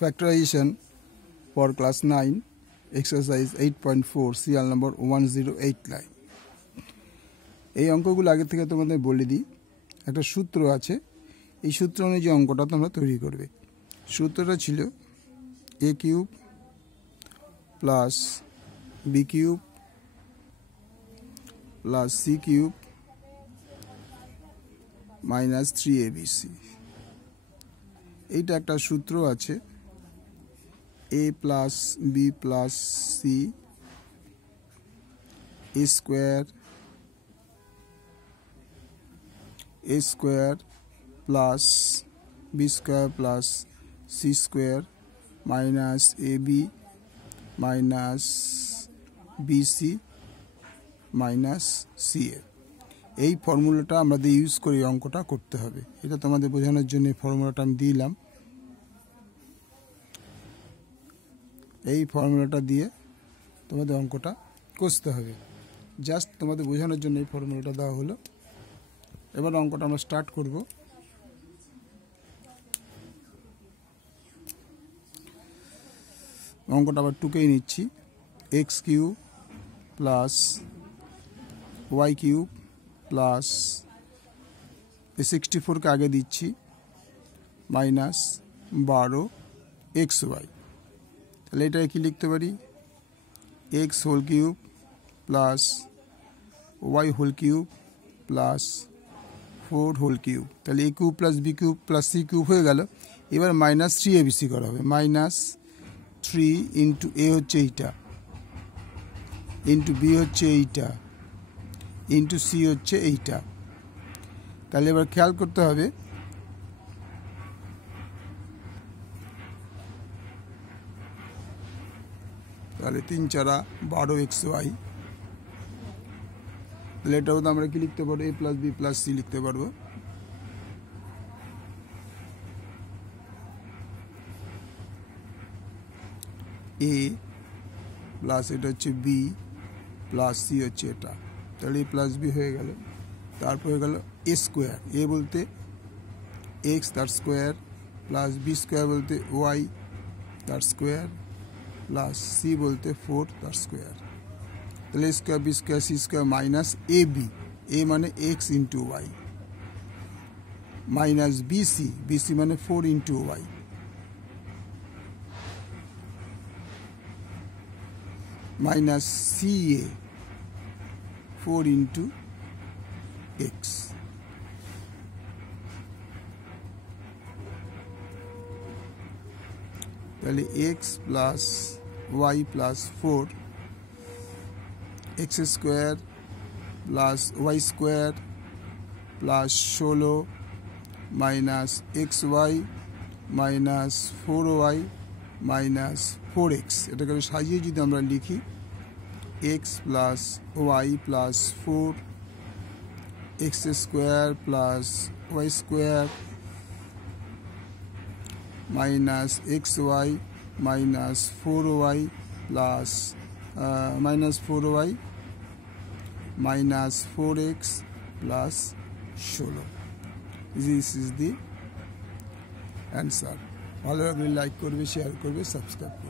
Factorization for class 9 exercise 8.4 serial number 108 line. এই অঙ্কগুলো আগে থেকে তোমাদের বলে দিই। একটা সূত্র আছে, এই সূত্র অনুযায়ী অঙ্কটা তোমরা তৈরি করবে। সূত্রটা ছিল a cube plus b cube plus c cube minus 3abc। এইটা একটা সূত্র আছে, a plus b plus c a square plus b square plus c square minus ab minus bc minus ca। এই ফর্মুলাটা আমাদের ইউজ করে অঙ্কটা করতে হবে। এটা তোমাদের বোঝানোর জন্য এই ফর্মুলাটা আমি দিলাম। এই ফর্মুলাটা দিয়ে তোমাদের অঙ্কটা কষতে হবে। জাস্ট তোমাদের বোঝানোর জন্য এই ফর্মুলাটা দেওয়া হলো। এবার অঙ্কটা আমরা স্টার্ট করব। অঙ্কটা আবার টুকেই নিচ্ছি। X cube plus y cube plus 64কে আগে দিচ্ছি মাইনাস 12 এক্স ওয়াই। তাহলে এটাকে কি লিখতে পারি? X whole cube plus y whole cube plus 4 whole cube. তাহলে a cube plus b cube plus c cube হয়ে গেল। এবার মাইনাস 3abc করা হবে। মাইনাস 3 ইন্টু এ হচ্ছে এইটা, ইন্টু বি হচ্ছে এইটা, ইন্টু সি হচ্ছে এইটা। তাহলে এবার খেয়াল করতে হবে, তাহলে 3 4 12 এক্স ওয়াই। তাহলে এটাও তো আমরা কি লিখতে পারবো? এ প্লাস বি প্লাস সি লিখতে পারবো। এ প্লাস এটা হচ্ছে বি প্লাস সি হচ্ছে এটা। তাহলে এ প্লাস বি হয়ে গেল। তারপর হয়ে গেল এ স্কোয়ার। এ বলতে এক্স তার স্কোয়ার প্লাস বি স্কোয়ার বলতে ওয়াই তার স্কোয়ার প্লাস সি বলতে 4 তার স্কোয়ার। তাহলে a square b square c square minus a b, a মানে x into y, minus bc, bc মানে 4 into y, minus c a 4 into x. তাহলে x plus y plus 4 x square plus y square plus 16 minus x y minus 4y minus 4x। এটাকে সাজিয়ে যদি আমরা লিখি, x plus y plus 4 x square plus y square minus x y minus 4y plus minus 4y minus 4x plus 16। This is the answer. ভালো লাগলে like করবে, share করবে, subscribe করবে।